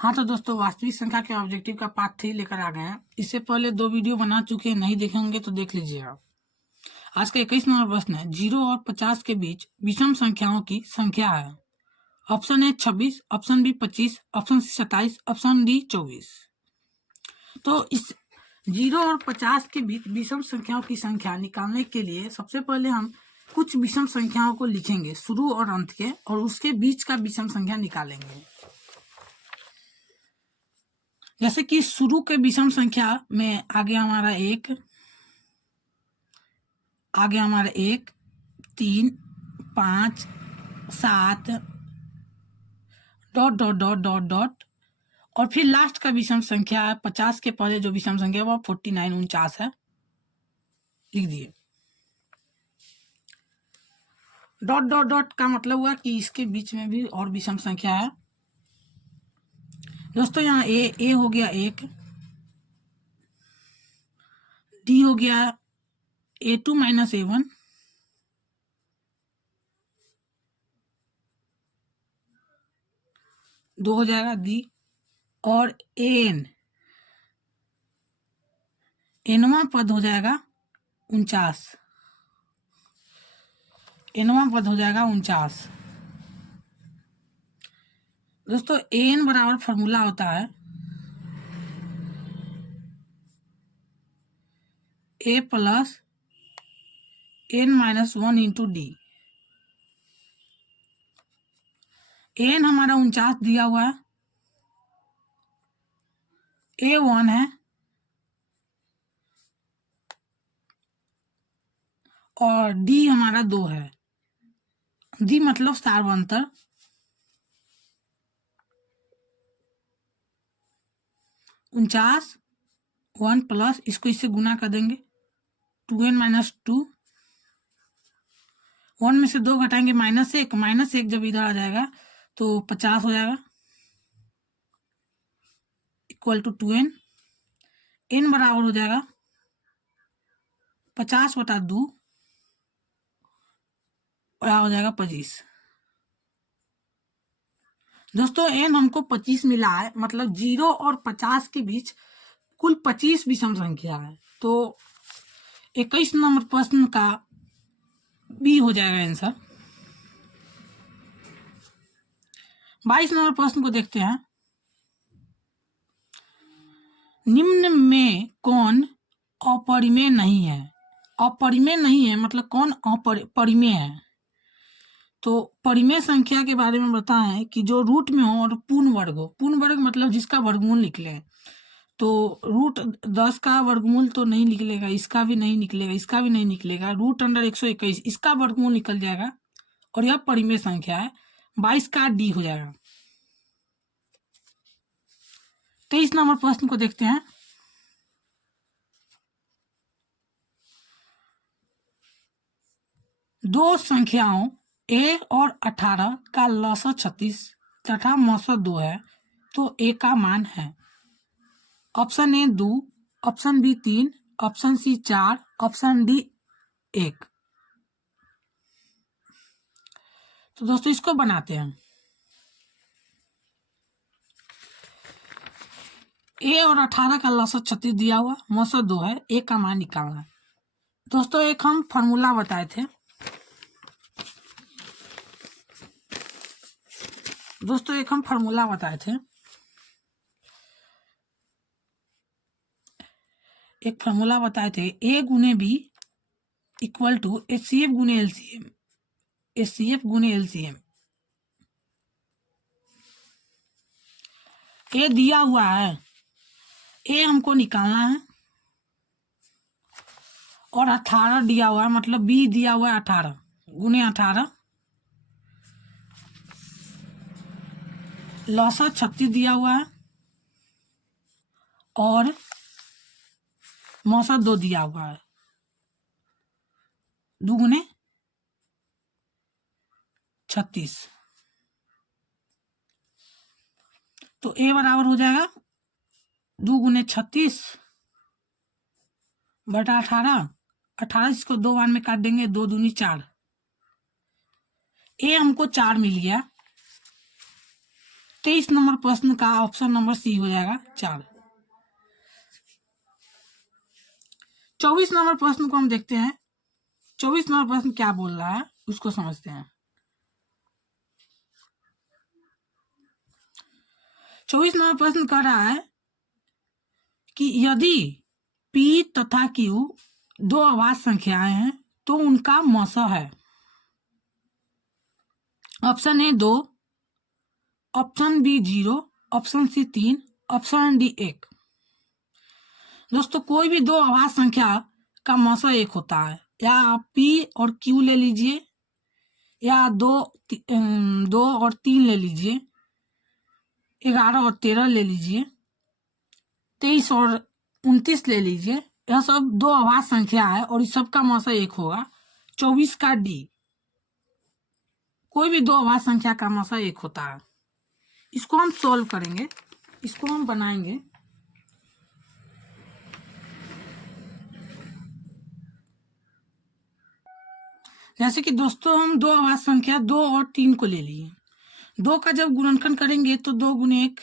हाँ तो दोस्तों, वास्तविक संख्या के ऑब्जेक्टिव का पार्ट 3 लेकर आ गए हैं। इससे पहले 2 वीडियो बना चुके हैं, नहीं देखे होंगे तो देख लीजिए आप। आज का 21 नंबर प्रश्न है, 0 और 50 के बीच विषम संख्याओं की संख्या है। Option A 26, option B 25, option C 27, option D 24। तो इस 0 और 50 के बीच विषम संख्याओं की संख्या निकालने के लिए सबसे पहले हम कुछ विषम संख्याओं को लिखेंगे, शुरू और अंत के, और उसके बीच का विषम संख्या निकालेंगे। जैसे कि शुरू के विषम संख्या में आगे हमारा 1, 3, 5, 7 dot dot dot dot dot, और फिर लास्ट का विषम संख्या 50 के पहले जो विषम संख्या है वो 49 है, लिख दिए। डॉट डॉट डॉट का मतलब हुआ कि इसके बीच में भी और विषम संख्या है। दोस्तों यहाँ ए हो गया 1, डी हो गया A2 - A1, दो हो जाएगा डी, और एनवा पद हो जाएगा 49, एनवा पद हो जाएगा 49। दोस्तों एन बराबर फॉर्मूला होता है A + n-1 into D. N हमारा 49 दिया हुआ है, A1 है और डी हमारा 2 है। डी मतलब सार्वंतर। 49 1 प्लस, इसको इससे गुना कर देंगे, 2n - 2, 1 में से 2 घटाएंगे -1 जब इधर आ जाएगा तो 50 हो जाएगा, इक्वल टू 2n। n बराबर हो जाएगा 50/2, और हो जाएगा 25। दोस्तों n हमको 25 मिला है, मतलब 0 और 50 के बीच कुल 25 विषम संख्या है। तो 21 नंबर प्रश्न का बी हो जाएगा आंसर। 22 नंबर प्रश्न को देखते हैं। निम्न में कौन अपरिमेय नहीं है? अपरिमेय नहीं है मतलब कौन परिमेय है? तो परिमेय संख्या के बारे में बताएं कि जो रूट में हो और पूर्ण वर्ग हो। पूर्ण वर्ग मतलब जिसका वर्गमूल निकले। तो रूट 10 का वर्गमूल तो नहीं निकलेगा, इसका भी नहीं निकलेगा, इसका भी नहीं निकलेगा। √121 इसका वर्गमूल निकल जाएगा, और यह परिमेय संख्या है। 22 का डी हो जाएगा। 23 नंबर प्रश्न को देखते हैं। दो संख्याओं a और 18 का लसा 36 तथा मौसा 2 है, तो a का मान है। Option A 2, option B 3, option C 4, option D 1। तो दोस्तों इसको बनाते हैं। a और 18 का लसा 36 दिया हुआ, मौसा 2 है, a का मान निकालना है। दोस्तों एक हम फॉर्मूला बताए थे। एक फॉर्मूला बताए थे, a गुने b इक्वल टू HCF गुने LCM, HCF गुने LCM। a दिया हुआ है, a हमको निकालना है, और 18 दिया हुआ है, मतलब b दिया हुआ है 18 गुने 18, लौसा 36 दिया हुआ है, और मौसा 2 दिया हुआ है, 2 गुने 36। तो a बराबर हो जाएगा 2 गुने 36 बटा 18। 18 इसको 2 बार में काट देंगे, 2 दूनी 4। a हमको 4 मिल गया, 23 नंबर प्रश्न का ऑप्शन नंबर सी हो जाएगा 4। 24 नंबर प्रश्न को हम देखते हैं। 24 नंबर प्रश्न क्या बोल रहा है उसको समझते हैं। 24 नंबर प्रश्न कह रहा है कि यदि P तथा Q दो अभाज्य संख्याएं हैं तो उनका मसा है। Option A 2, option B 0, option C 3, option D 1। दोस्तों कोई भी दो अभाज्य संख्या का मसा 1 होता है। या आप P और Q ले लीजिए या 2 और 3 ले लीजिए, 11 और 13 ले लीजिए, 23 और 29 ले लीजिए। यह सब दो अभाज्य संख्या है और इस सबका मसा 1 होगा। 24 का डी, कोई भी दो अभाज्य संख्या का मसा 1 होता है। इसको हम सॉल्व करेंगे, इसको हम बनाएंगे। जैसे कि दोस्तों हम दो अभाज्य संख्या 2 और 3 को ले लिए। 2 का जब गुणनखंड करेंगे तो 2 गुणे 1,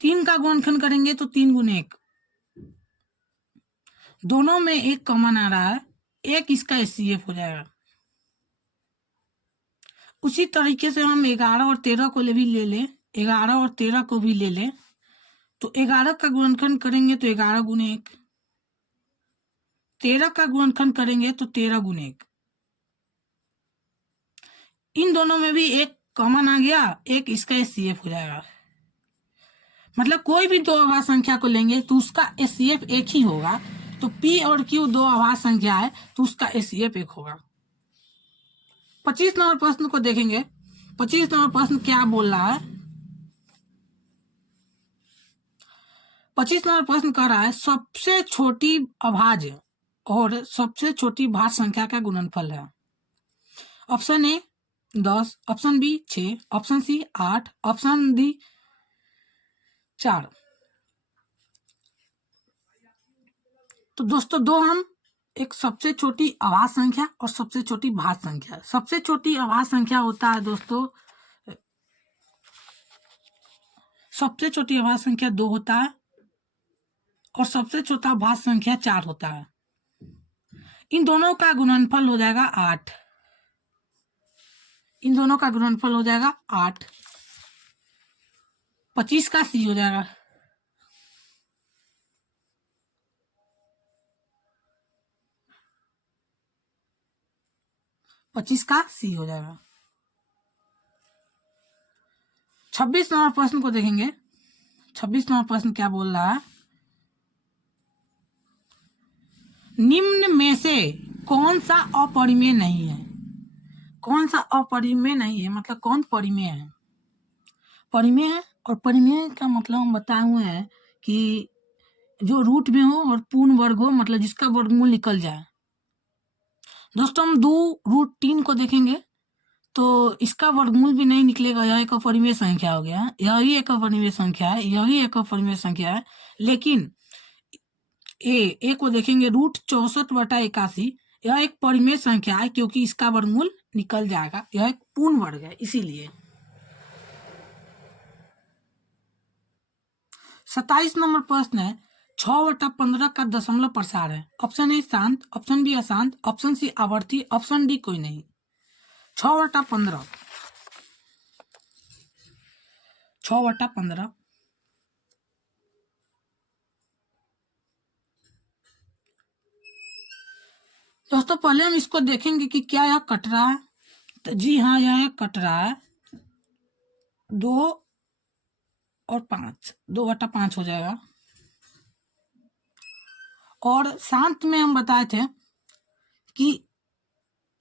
3 का गुणनखंड करेंगे तो 3 गुणे 1। दोनों में 1 कॉमन आ रहा है, 1 इसका HCF हो जाएगा। उसी तरीके से हम 11 और 13 को भी ले लें, 11 और 13 को भी ले लें तो 11 का गुणनखंड करेंगे तो 11 गुणे 1, 13 का गुणनखंड करेंगे तो 13 गुणे 1। इन दोनों में भी 1 कॉमन आ गया, 1 इसका HCF हो जाएगा। मतलब कोई भी दो अभाज्य संख्या को लेंगे तो उसका HCF 1 ही होगा। तो P और Q दो अभाज्य संख्या है तो उसका HCF 1 होगा। 25 नंबर प्रश्न को देखेंगे। 25 नंबर प्रश्न क्या बोल रहा है? 25 नंबर प्रश्न कह रहा है सबसे छोटी अभाज्य और सबसे छोटी भाज्य संख्या का गुणनफल है। Option A 10, option B 6, option C 8, option D 4। तो दोस्तों दो हम एक सबसे छोटी अभाज्य संख्या और सबसे छोटी भाज्य संख्या। सबसे छोटी अभाज्य संख्या होता है दोस्तों, सबसे छोटी अभाज्य संख्या 2 होता है और सबसे छोटा भाज्य संख्या 4 होता है। इन दोनों का गुणनफल हो जाएगा 8। इन दोनों का गुणनफल हो जाएगा 8। 25 का सी हो जाएगा। 25 का सी हो जाएगा। 26 नंबर प्रश्न को देखेंगे। 26 नंबर प्रश्न क्या बोल रहा है? निम्न में से कौन सा अपरिमेय नहीं है? कौन सा अपरिमेय नहीं है मतलब कौन परिमेय है? परिमेय है, और परिमेय का मतलब हम बताए हुए हैं कि जो रूट में हो और पूर्ण वर्ग हो, मतलब जिसका वर्गमूल निकल जाए। दोस्तों हम 2√3 को देखेंगे तो इसका वर्गमूल भी नहीं निकलेगा। यह एक अपरिमेय संख्या हो गया, यही एक अपरिमेय संख्या है, यही एक अपरिमेय संख्या है। लेकिन ए को देखेंगे √64/81, यह एक परिमेय संख्या है क्योंकि इसका वर्गमूल निकल जाएगा, यह एक पूर्ण वर्ग है इसीलिए। 27 नंबर प्रश्न है 6/15 का दशमलव प्रसार है। ऑप्शन ए शांत, ऑप्शन बी अशांत, ऑप्शन सी आवर्ती, ऑप्शन डी कोई नहीं। 6/15, 6/15। दोस्तों पहले हम इसको देखेंगे कि क्या यह कट रहा है। तो जी हाँ, यह कट रहा है। 2 और 5, 2/5 हो जाएगा। और शांत में हम बताए थे कि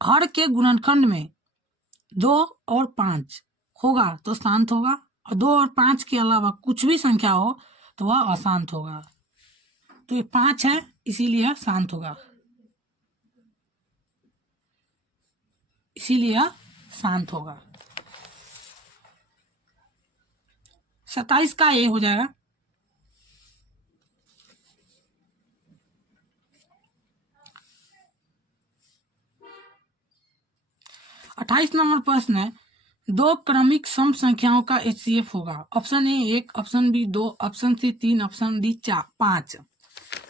हर के गुणनखंड में 2 और 5 होगा तो शांत होगा, और 2 और 5 के अलावा कुछ भी संख्या हो तो वह अशांत होगा। तो ये 5 है इसीलिए यह शांत होगा, इसीलिए यह शांत होगा। 27 का ए हो जाएगा। 28 नंबर प्रश्न है दो क्रमिक सम संख्याओं का HCF होगा। Option A 1, option B 2, option C 3, option D 5।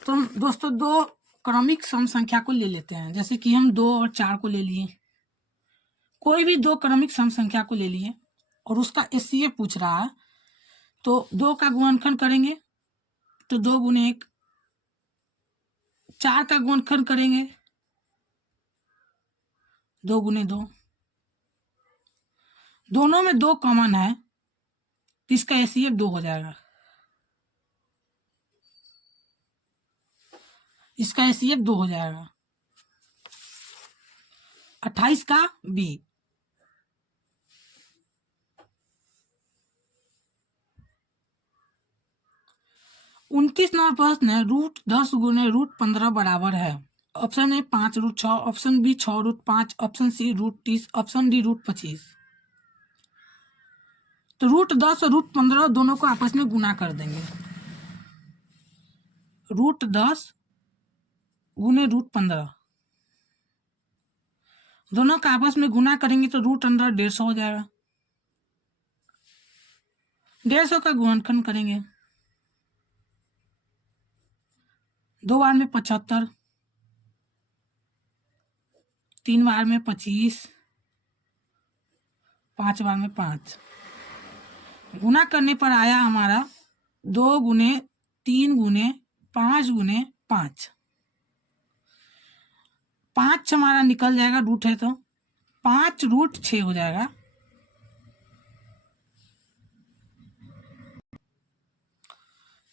तो दोस्तों दो क्रमिक सम संख्या को ले लेते हैं, जैसे कि हम 2 और 4 को ले लिए। कोई भी दो क्रमिक सम संख्या को ले लिए और उसका HCF पूछ रहा है, तो 2 का गुणनखंड करेंगे तो 2 गुने 1, 4 का गुणनखंड करेंगे 2 गुने 2। दोनों में 2 कॉमन है, तो इसका HCF 2 हो जाएगा। इसका HCF 2 हो जाएगा। 28 का B। उनतीस नंबर प्रश्न है, √10 गुने √15 बराबर है। Option A 5√6, option B 6√5, option C √30, option D √25। तो √10 और √15 दोनों को आपस में गुना कर देंगे। √10 गुने √15 दोनों का आपस में गुना करेंगे तो √अंदर 150 हो जाएगा। 150 का गुणनखंड करेंगे 2 बार में 75, 3 बार में 25, 5 बार में 5। गुना करने पर आया हमारा 2 गुने 3 गुने 5 गुने 5। 5 हमारा निकल जाएगा, रूट है तो 5√6 हो जाएगा।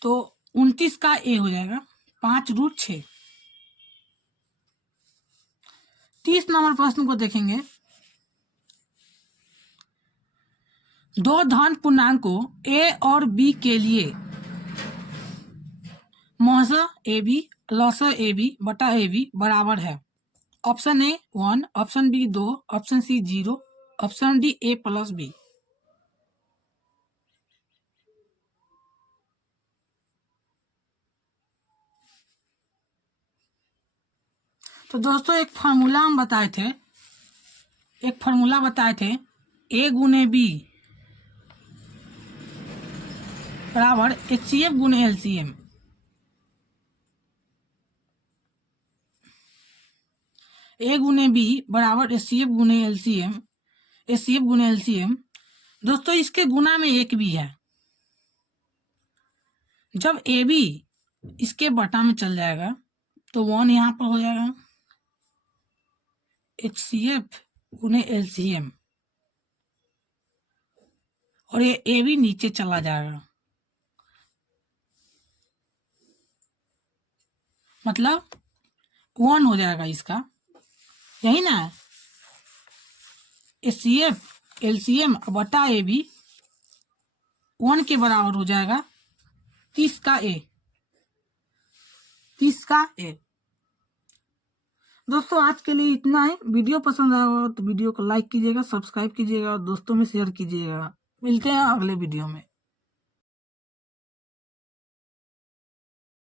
तो 29 का ए हो जाएगा 5√6। 30 नंबर प्रश्न को देखेंगे। दो धन पूर्णांकों ए और बी के लिए मौसा ए बी लौसा ए बी बटा ए बी बराबर है। Option A 1, option B 2, option C 0, option D A+B। तो दोस्तों एक फार्मूला हम बताए थे, ए गुने बी बराबर HCF गुने LCM। ए गुने बी बराबर HCF गुने LCM। दोस्तों इसके गुना में एक भी है। जब ए बी इसके बटा में चल जाएगा तो 1 यहाँ पर हो जाएगा, HCF गुने LCM, और ये ए बी नीचे चला जाएगा, मतलब 1 हो जाएगा इसका, यही ना। HCF LCM बटा ए बी 1 के बराबर हो जाएगा 30 का ए। दोस्तों आज के लिए इतना है। वीडियो पसंद आया तो वीडियो को लाइक कीजिएगा, सब्सक्राइब कीजिएगा और दोस्तों में शेयर कीजिएगा। मिलते हैं अगले वीडियो में।